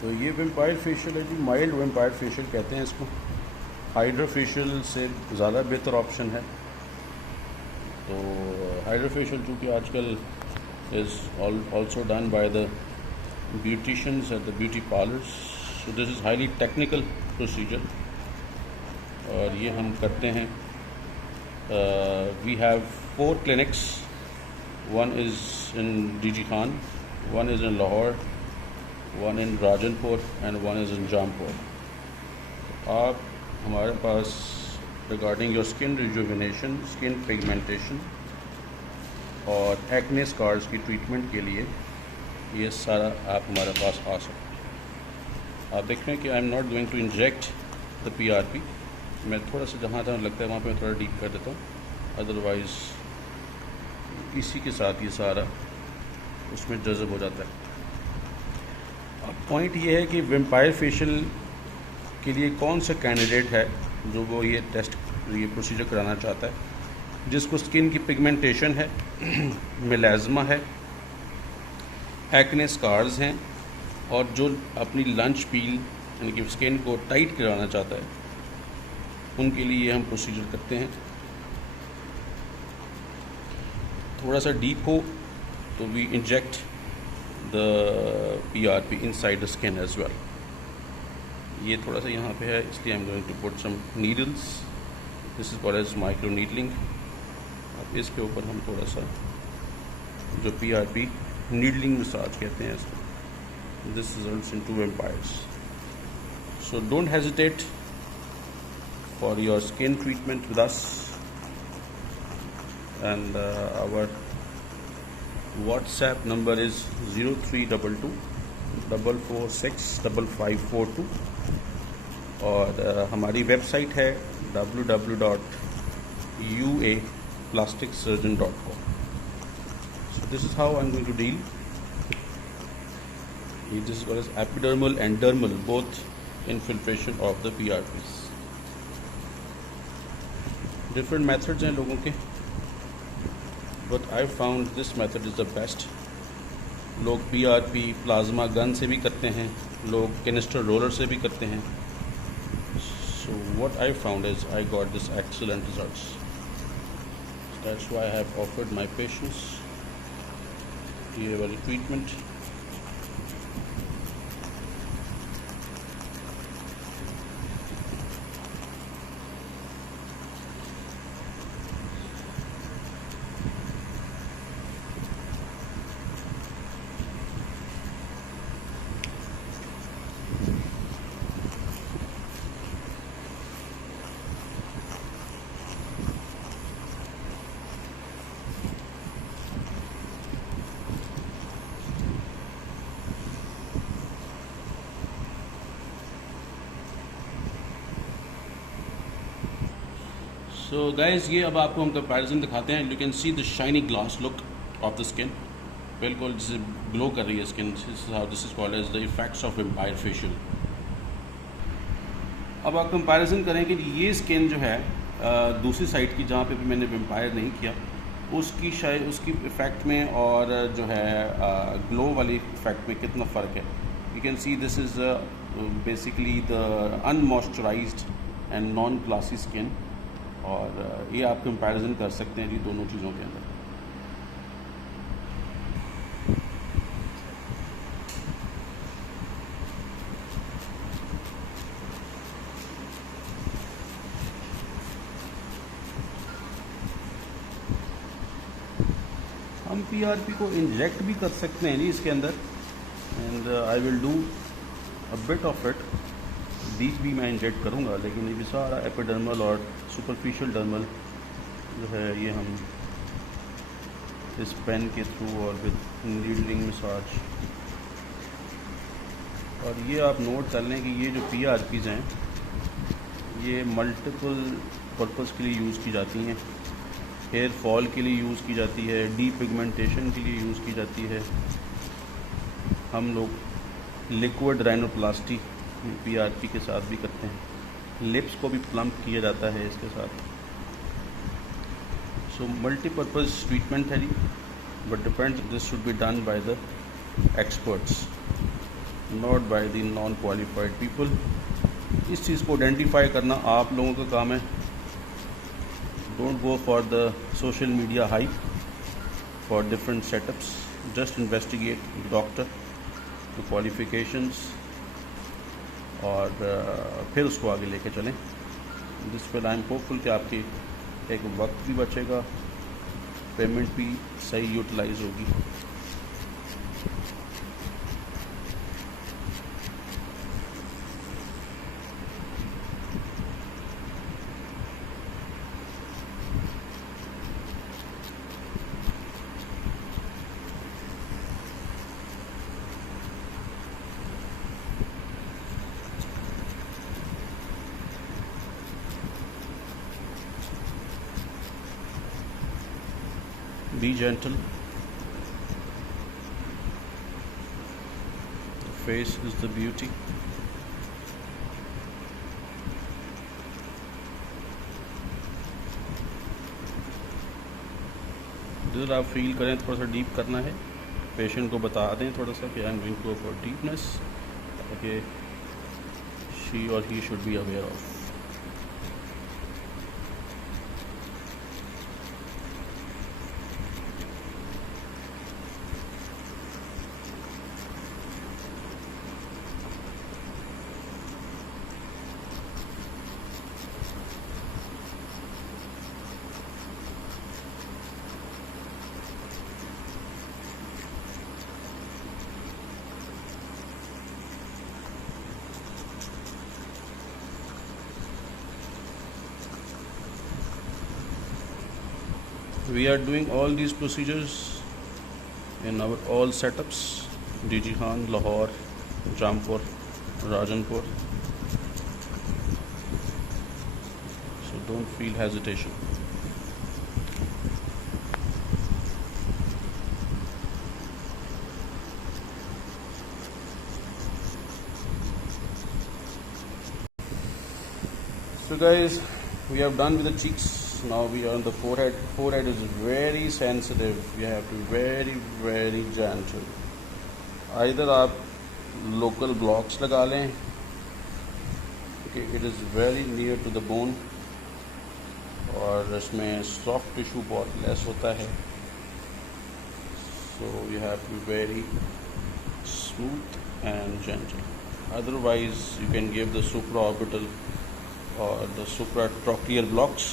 तो ये vampire facial है जी, माइल्ड वेम्पायर फेशियल कहते हैं इसको। हाइड्रा फेशियल से ज़्यादा बेहतर ऑप्शन है। तो हाइड्रा फेशियल चूँकि आजकल is also done by the beauticians at the beauty parlours, so this is highly technical procedure और ये हम करते हैं। We have 4 clinics. One is in DG Khan, one is in Lahore, one in Rajanpur and one is in Jampur. आप हमारे पास regarding your skin rejuvenation, skin pigmentation और acne scars की ट्रीटमेंट के लिए ये सारा आप हमारे पास आ सकते हैं। आप देख रहे हैं कि I am not going to inject the PRP। मैं थोड़ा सा जहाँ लगता है वहाँ पे थोड़ा डीप कर देता हूँ, अदरवाइज़ इसी के साथ ये सारा उसमें जज़ब हो जाता है। अब पॉइंट ये है कि वेम्पायर फेशियल के लिए कौन सा कैंडिडेट है जो वो ये प्रोसीजर कराना चाहता है, जिसको स्किन की पिगमेंटेशन है, मेलाज़मा है, एक्ने स्कार्स हैं और जो अपनी लंच पील यानी कि स्किन को टाइट कराना चाहता है, उनके लिए हम प्रोसीजर करते हैं। थोड़ा सा डीप हो तो we inject the PRP inside the skin as well. ये थोड़ा सा यहाँ पे है, इसलिए I am going to put some needles. This is called as micro needling. अब इसके ऊपर हम थोड़ा सा जो PRP नीडलिंग मसाज कहते हैं इसको, this results in 2 vampires. So don't hesitate for your skin treatment with us, and our WhatsApp number is 0322 446 5542 और हमारी वेबसाइट है www.uaplasticsurgeon.com. So this is how I'm going to deal. This is called as epidermal and dermal, both infiltration of the PRPs. Different methods हैं लोगों के, but I found this method is the best. लोग PRP plasma gun से भी करते हैं, लोग canister roller से भी करते हैं। So what I found is I got this excellent results, that's why I have offered my patients ये वाली ट्रीटमेंट। सो गाइज ये अब आपको हम कंपैरिजन दिखाते हैं। You can see the shiny glass look of the skin, बिल्कुल जिसे ग्लो कर रही है skin. This is called as the effects of vampire facial. अब आप कंपैरिजन करें कि ये स्किन जो है दूसरी साइड की जहाँ पे भी मैंने वेम्पायर नहीं किया उसकी शायद उसकी इफ़ेक्ट में और जो है ग्लो वाली इफ़ेक्ट में कितना फ़र्क है। You can see this is basically the unmoisturised and non glassy skin, और ये आप कंपैरिजन कर सकते हैं जी दोनों चीज़ों के अंदर। हम PRP को इंजेक्ट भी कर सकते हैं जी इसके अंदर, and I will do a bit of it. बीच भी मैं इंजेक्ट करूँगा, लेकिन ये भी सारा एपिडर्मल और सुपरफिशियल डर्मल जो है ये हम इस पेन के थ्रू और विद नीडलिंग मसाज। और ये आप नोट कर लें कि ये जो PRPs हैं ये मल्टीपल पर्पस के लिए यूज़ की जाती हैं। हेयर फॉल के लिए यूज़ की जाती है, डी पिगमेंटेशन के लिए यूज़ की जाती है। हम लोग लिक्विड राइनोप्लास्टी PRP के साथ भी करते हैं, लिप्स को भी प्लम्प किया जाता है इसके साथ। सो मल्टीपर्पज़ ट्रीटमेंट है जी, but depends this should be done by the experts. Not by the non qualified people. इस चीज़ को आइडेंटिफाई करना आप लोगों का काम है। Don't go for the social media hype for different setups, just investigate doctor, the qualifications, और फिर उसको आगे लेके चलें। This will I am hopeful कि आपकी एक वक्त भी बचेगा, पेमेंट भी सही यूटिलाइज होगी। Be gentle. The face is the beauty. जिधर आप फील करें थोड़ा सा डीप करना है, पेशेंट को बता दें थोड़ा सा कि I am going to go for deepness, ताकि शी और he should be aware of. We are doing all these procedures in our all setups: Jijihan, Lahore, Jampur, Rajanpur. So don't feel hesitation. So guys, we have done with the cheeks. Now we are on the forehead. Forehead is very sensitive. You have to be very gentle. Either आप local blocks लगा लें, okay, it is very near to the bone, और इसमें soft tissue बहुत less होता है, so you have to be very smooth and gentle. Otherwise you can give the supraorbital or the supratrochlear blocks.